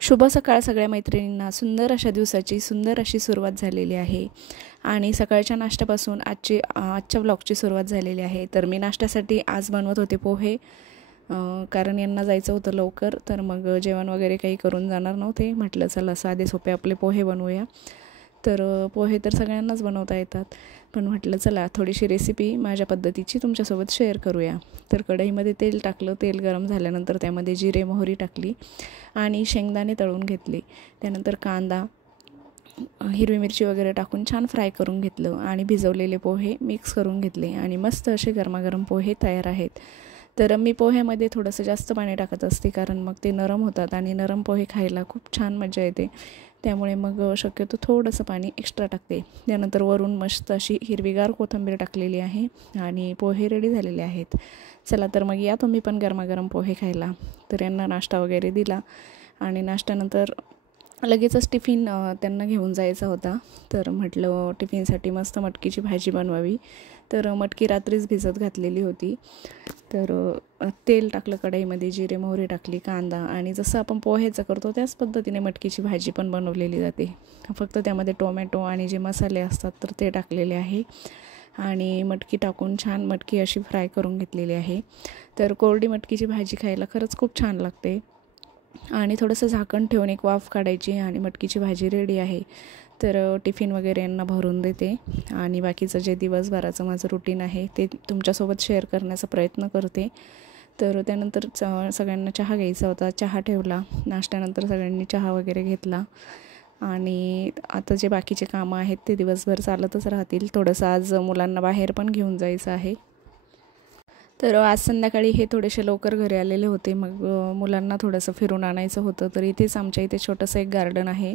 शुभ सकाळ सगळ्या मैत्रिणींना. सुंदर अशा दिवसाची सुंदर अशी सुरुवात झालेली आहे आणि सकाळच्या नाश्त्यापासून आजच्या ब्लॉगची सुरुवात झालेली आहे. तर मी नाश्त्यासाठी आज बनवत होते पोहे, कारण यांना जायचं होतं लवकर. तर मग जेवण वगैरे काही करून जाणार नव्हते. म्हटलं चला साधे सोपे आपले पोहे बनवूया. तर पोहे तर सगळ्यांनाच बनवता येतात, पण म्हटलं चला थोडीशी रेसिपी माझ्या पद्धतीची तुमच्यासोबत शेअर करूया. तर कढईमध्ये तेल टाकलं. तेल गरम झाल्यानंतर त्यामध्ये जिरे मोहरी टाकली आणि शेंगदाणे तळून घेतले. त्यानंतर कांदा, हिरवी मिरची वगैरे टाकून छान फ्राय करून घेतलं आणि भिजवलेले पोहे मिक्स करून घेतले आणि मस्त असे गरमागरम पोहे तयार आहेत. तर मी पोह्यामध्ये थोडंसं जास्त पाणी टाकत असते, कारण मग ते नरम होतात आणि नरम पोहे खायला खूप छान मजा येते. त्यामुळे मग शक्यतो थोडंसं पाणी एक्स्ट्रा टाकते. त्यानंतर वरून मस्त अशी हिरवीगार कोथिंबीर टाकलेली आहे आणि पोहे रेडी झालेले आहेत. चला तर मग या तुम्ही पण गरमागरम पोहे खायला. तर यांना नाश्ता वगैरे दिला आणि नाश्त्यानंतर लगेचच टिफिन त्यांना घेऊन जायचा होता. तर म्हटलं टिफिनसाठी मस्त मटकीची भाजी बनवावी. तर मटकी रात्रीच भिजत घातलेली होती. तर तेल टाकलं कढईमध्ये, जिरे मोहरी टाकली, कांदा, आणि जसं आपण पोह्याचं करतो त्याच पद्धतीने मटकीची भाजी पण बनवलेली जाते. फक्त त्यामध्ये टोमॅटो आणि जे मसाले असतात तर ते टाकलेले आहे आणि मटकी टाकून छान मटकी अशी फ्राय करून घेतलेली आहे. तर कोरडी मटकीची भाजी खायला खरंच खूप छान लागते. आणि थोडंसं झाकण ठेवून एक वाफ काढायची आणि मटकीची भाजी रेडी आहे. तर टिफिन वगैरे यांना भरून देते आणि बाकीचं जे दिवसभराचं माझं रुटीन आहे ते तुमच्यासोबत शेअर करण्याचा प्रयत्न करते. तर त्यानंतर सगळ्यांना चहा घ्यायचा होता. चहा ठेवला. नाश्त्यानंतर सगळ्यांनी चहा वगैरे घेतला आणि आता जे बाकीचे कामं आहेत ते दिवसभर चालतच राहतील. थोडंसं आज मुलांना बाहेर पण घेऊन जायचं आहे. तर आज संध्याकाळी हे थोडेसे लवकर घरी आलेले होते. मग मुलांना थोडंसं फिरून आणायचं होतं. तर इथेच आमच्या इथे छोटंसं एक गार्डन आहे.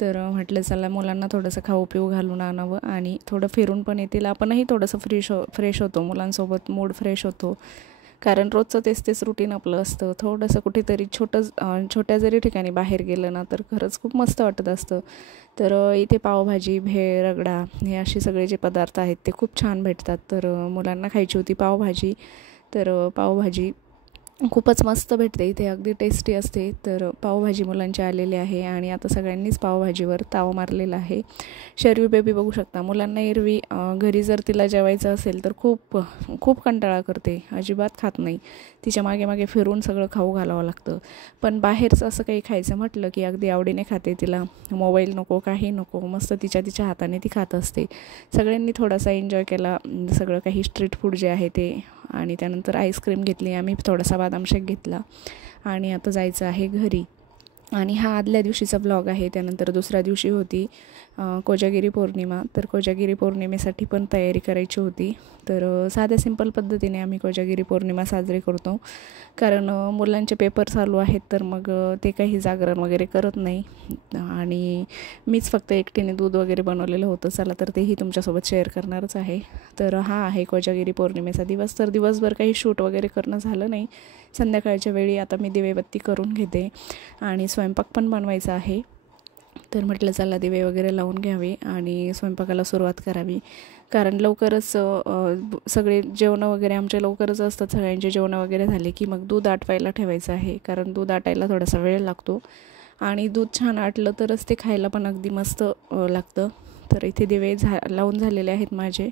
तर म्हटलं चला मुलांना थोडंसं खाऊ पिऊ घालून आणावं आणि थोडं फिरून पण येतील. आपणही थोडंसं फ्रेश होतो. मुलांसोबत मूड फ्रेश होतो, कारण रोजचं तेच रुटीन आपलं असतं. थोडंसं कुठेतरी छोट्या जरी ठिकाणी बाहेर गेलं ना तर खरंच खूप मस्त वाटत असतं. तर इथे पावभाजी, भेळ, रगडा हे असे सगळे जे पदार्थ आहेत ते खूप छान भेटतात. तर मुलांना खायची होती पावभाजी. तर पावभाजी खूपच मस्त भेटते इथे, अगदी टेस्टी असते. तर पावभाजी मुलांची आलेली आहे आणि आता सगळ्यांनीच पावभाजीवर ताव मारलेला आहे. शर्वी बेबी बघू शकता, मुलांना एरवी घरी जर तिला जेवायचं असेल तर खूप कंटाळा करते, अजिबात खात नाही. तिच्या मागे फिरून सगळं खाऊ घालावं लागतं. पण बाहेरचं असं काही खायचं म्हटलं की अगदी आवडीने खाते. तिला मोबाईल नको, काही नको, मस्त तिच्या हाताने ती खात असते. सगळ्यांनी थोडासा एन्जॉय केला सगळं काही स्ट्रीट फूड जे आहे ते. आणि त्यानंतर आईस्क्रीम घेतली आम्ही, थोडासा बदाम शेक घेतला आणि आता जायचं आहे घरी. आणि हा आदल्या दिवशीचा ब्लॉग आहे. त्यानंतर दुसऱ्या दिवशी होती कोजागिरी पौर्णिमा. तर कोजागिरी पौर्णिमेसाठी पण तयारी करायची होती. तर साध्या सिंपल पद्धतीने आम्ही कोजागिरी पौर्णिमा साजरी करतो, कारण मुलांचे पेपर चालू आहेत. तर मग ते काही जागरण वगैरे करत नाही आणि मीच फक्त एकटीने दूध वगैरे बनवलेलं होतं. चला तर तेही तुमच्यासोबत शेअर करणारच आहे. तर हा आहे कोजागिरी पौर्णिमेचा दिवस. तर दिवसभर काही शूट वगैरे करणं झालं नाही. संध्याकाळच्या वेळी आता मी दिवेबत्ती करून घेते आणि स्वयंपाक पण बनवायचा आहे. तर म्हटलं चला दिवे वगैरे लावून घ्यावे आणि स्वयंपाकाला सुरुवात करावी, कारण लवकरच सगळे जेवणं वगैरे आमचे लवकरच असतात. सगळ्यांचे जेवणं वगैरे झाले की मग दूध आटवायला ठेवायचं आहे, कारण दूध आटायला थोडासा वेळ लागतो आणि दूध छान आटलं तरच ते खायला पण अगदी मस्त लागतं. तर इथे दिवे लावून झालेले आहेत माझे.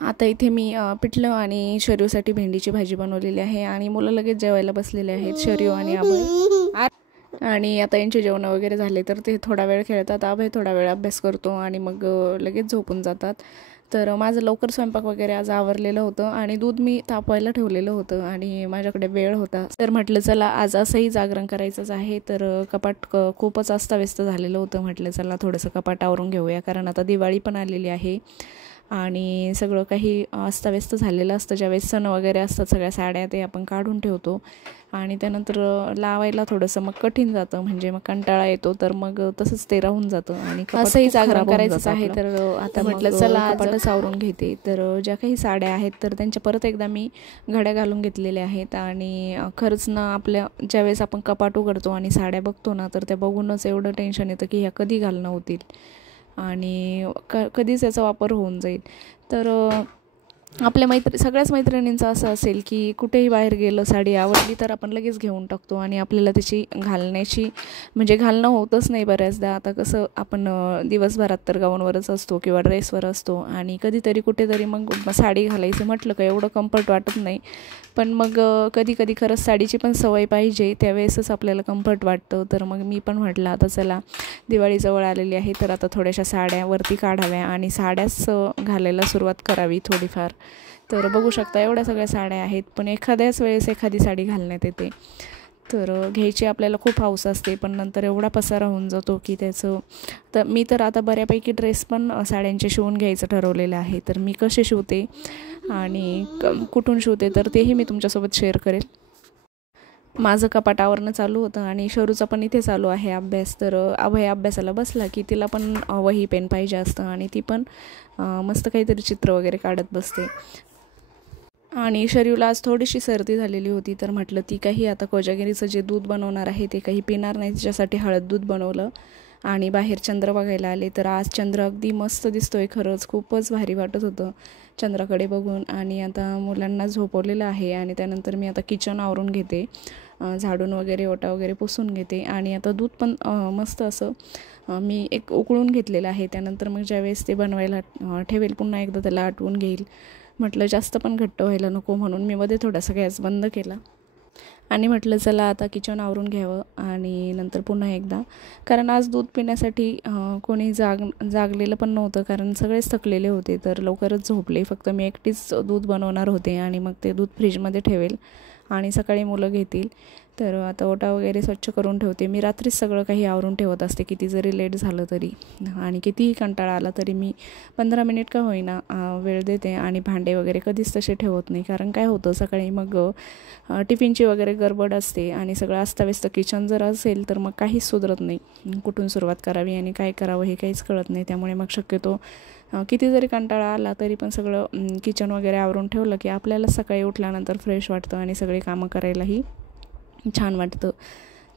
आता इथे मी पिठलं आणि शरीसाठी भेंडीची भाजी बनवलेली आहे आणि मुलं लगेच जेवायला बसलेले आहेत, शरीव आणि अभय. आणि आता यांचे जेवण वगैरे झाले तर ते थोडा वेळ खेळतात, अभय थोडा वेळ अभ्यास करतो आणि मग लगेच झोपून जातात. तर माझं लवकर स्वयंपाक वगैरे आज आवरलेलं होतं आणि दूध मी तापवायला ठेवलेलं होतं आणि माझ्याकडे वेळ होता, तर म्हटलं चला आज असंही जागरण करायचंच आहे. तर कपाट खूपच अस्ताव्यस्त झालेलं होतं, म्हटलं चला थोडंसं कपाट आवरून घेऊया, कारण आता दिवाळी पण आलेली आहे आणि सगळं काही अस्ताव्यस्त झालेलं असतं. ज्यावेळेस सण वगैरे असतात सगळ्या साड्या ते आपण काढून ठेवतो आणि त्यानंतर लावायला थोडंसं मग कठीण जातं, म्हणजे मग कंटाळा येतो, तर मग तसंच ते राहून जातं आणि असंही जागरण करायचंच आहे. तर आता म्हटलं चला कपाटच आवरून घेते. तर ज्या काही साड्या आहेत तर त्यांच्या परत एकदा मी घड्या घालून घेतलेल्या आहेत आणि खरंच ना आपल्या ज्यावेळेस आपण कपाट उघडतो आणि साड्या बघतो ना, तर त्या बघूनच एवढं टेन्शन येतं की ह्या कधी घालणं होतील आणि कधीच याचा वापर होऊन जाईल. तर आपल्या सगळ्याच मैत्रिणींचं असं असेल की कुठेही बाहेर गेलं, साडी आवडली तर आपण लगेच घेऊन टाकतो आणि आपल्याला त्याची घालण्याची म्हणजे घालणं होतच नाही बऱ्याचदा. आता कसं आपण दिवसभरात तर गाऊनवरच असतो किंवा ड्रेसवर असतो आणि कधीतरी कुठेतरी मग साडी घालायचं म्हटलं का एवढं कम्फर्ट वाटत नाही, पण मग कधी कधी खरंच साडीची पण सवय पाहिजे, त्यावेळेसच आपल्याला कम्फर्ट वाटतं. तर मग मी पण म्हटलं आता चला दिवाळी जवळ आलेली आहे तर आता थोड्याशा साड्या वरती काढाव्या आणि साड्याच घालायला सुरुवात करावी थोडीफार. तर बघू शकता एवढ्या सगळ्या साड्या आहेत, पण एखाद्याच वेळेस एखादी साडी घालण्यात येते. तर घ्यायची आपल्याला खूप हौस असते, पण नंतर एवढा पसारा होऊन जातो की त्याचं. तर मी तर आता बऱ्यापैकी ड्रेस पण साड्यांचे शिवून घ्यायचं ठरवलेलं आहे. तर मी कसे शिवते आणि कुठून शिवते तर तेही मी तुमच्यासोबत शेअर करेल. माझं कपाट आवरणं चालू होतं आणि शरूचा पण इथे चालू आहे अभ्यास. तर अभय अभ्यासाला बसला की तिला पण वही पेन पाहिजे असतं आणि ती पण मस्त काहीतरी चित्र वगैरे काढत बसते. आणि शरीरला आज थोडीशी सर्दी झालेली होती, तर म्हटलं ती काही आता कोजागिरीचं जे दूध बनवणार आहे ते काही पिणार नाही, तिच्यासाठी हळद दूध बनवलं आणि बाहेर चंद्र बघायला आले. तर आज चंद्र अगदी मस्त दिसतोय, खरंच खूपच भारी वाटत होतं चंद्राकडे बघून. आणि आता मुलांना झोपवलेलं आहे आणि त्यानंतर मी आता किचन आवरून घेते, झाडून वगैरे ओटा वगैरे पुसून घेते आणि आता दूध पण मस्त असं मी एक उकळून घेतलेलं आहे. त्यानंतर मग ज्यावेळेस ते बनवायला ठेवेल पुन्हा एकदा त्याला आटवून घेईल. म्हटलं जास्त पण घट्ट व्हायला नको, म्हणून मी मध्ये थोडासा गॅस बंद केला आणि म्हटलं चला आता किचन आवरून घ्यावं आणि नंतर पुन्हा एकदा, कारण आज दूध पिण्यासाठी कोणी जागलेलं पण नव्हतं, कारण सगळेच थकलेले होते. तर लवकरच झोपले, फक्त मी एकटीच दूध बनवणार होते आणि मग ते दूध फ्रीजमध्ये ठेवेल आणि सकाळी मुलं घेतील. तर आता ओटा वगैरे स्वच्छ करून ठेवते. मी रात्रीच सगळं काही आवरून ठेवत असते, किती जरी लेट झालं तरी आणि कितीही कंटाळा आला तरी मी 15 मिनिट का होईना वेळ देते आणि भांडे वगैरे कधीच तसे ठेवत नाही. कारण काय होतं सकाळी मग टिफिनची वगैरे गडबड असते आणि सगळं अस्ताव्यस्त किचन जर असेल तर मग काहीच सुधरत नाही, कुठून सुरुवात करावी आणि काय करावं हे काहीच कळत नाही. त्यामुळे मग शक्यतो किती जरी कंटाळा आला तरी पण सगळं किचन वगैरे आवरून ठेवलं की आपल्याला सकाळी उठल्यानंतर फ्रेश वाटतं आणि सगळी कामं करायलाही छान वाटतं.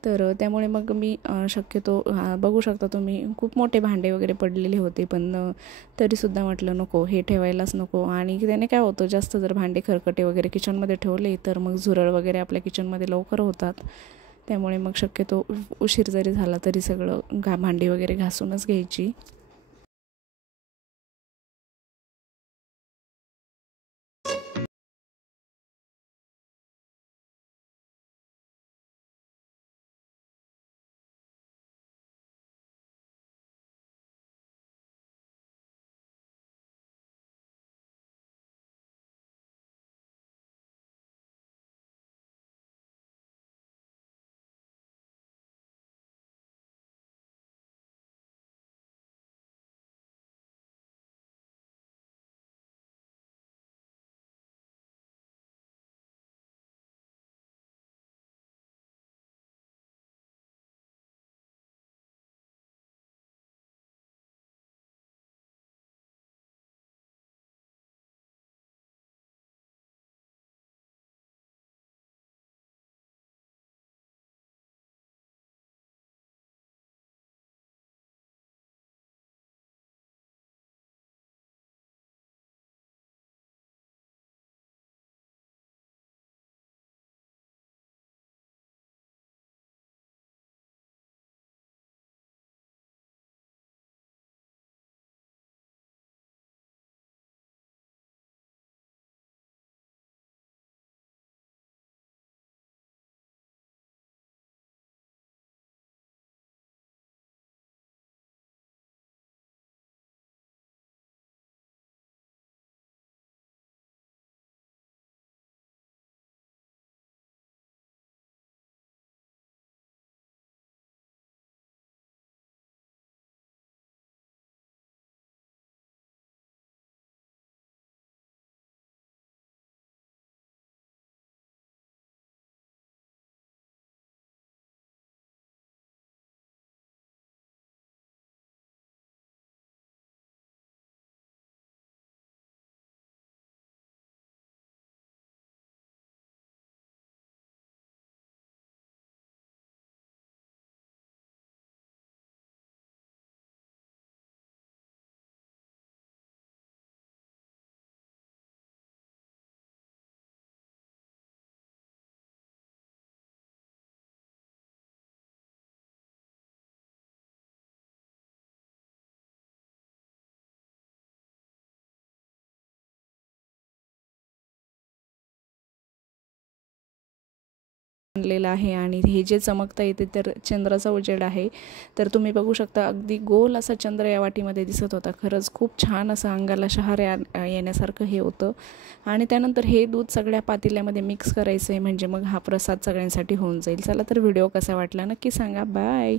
तर त्यामुळे मग मी शक्यतो बघू शकता तुम्ही खूप मोठे भांडे वगैरे पडलेले होते, पण तरीसुद्धा म्हटलं नको, हे ठेवायलाच नको. आणि त्याने काय होतं जास्त जर भांडे खरकटे वगैरे किचनमध्ये ठेवले तर मग झुरळ वगैरे आपल्या किचनमध्ये लवकर होतात. त्यामुळे मग शक्यतो उशीर जरी झाला तरी सगळं भांडी वगैरे घासूनच घ्यायची. आणलेलं आहे आणि हे जे चमकता येते तर चंद्राचा उजेड आहे. तर तुम्ही बघू शकता अगदी गोल असा चंद्र या वाटीमध्ये दिसत होता. खरंच खूप छान असं अंगाला शहारे येण्यासारखं हे होतं. आणि त्यानंतर हे दूध सगळ्या पातेल्यामध्ये मिक्स करायचं आहे, म्हणजे मग हा प्रसाद सगळ्यांसाठी होऊन जाईल. चला तर व्हिडिओ कसा वाटला नक्की सांगा. बाय.